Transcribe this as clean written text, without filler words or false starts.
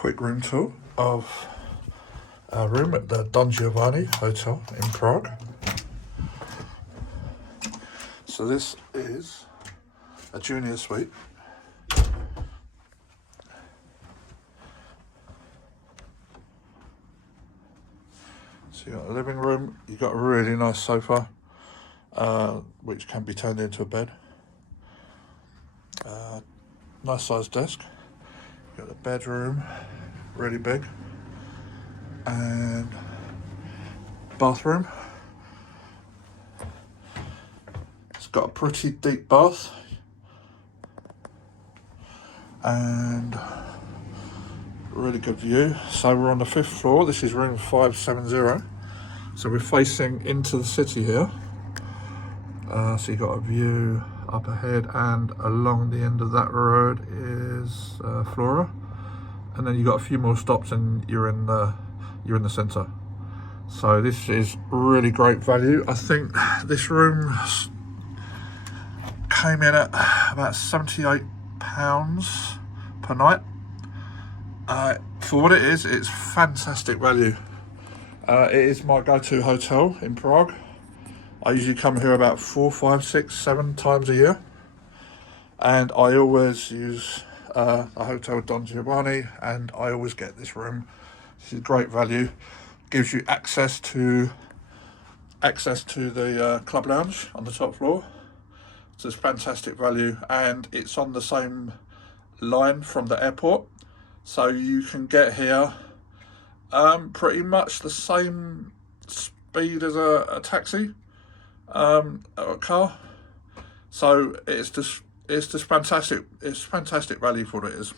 quick room tour of our room at the Giovanni Hotel in Prague. So this is a junior suite. So you've got a living room, you've got a really nice sofa, which can be turned into a bed. Nice sized desk. You've got the bedroom, really big, and bathroom. It's got a pretty deep bath and really good view. So we're on the 5th floor. This is room 570. So we're facing into the city here. So you've got a view up ahead, and along the end of that road is Flora, and then you've got a few more stops and you're in the centre. So this is really great value. I think this room came in at about £78 per night. For what it is, it's fantastic value. It is my go-to hotel in Prague. I usually come here about 4, 5, 6, 7 times a year, and I always use a hotel Don Giovanni, and I always get this room. This is great value. Gives you access to the club lounge on the top floor. So it's fantastic value, and it's on the same line from the airport, so you can get here pretty much the same speed as a taxi. A car. So it's just fantastic. It's fantastic value for what it is.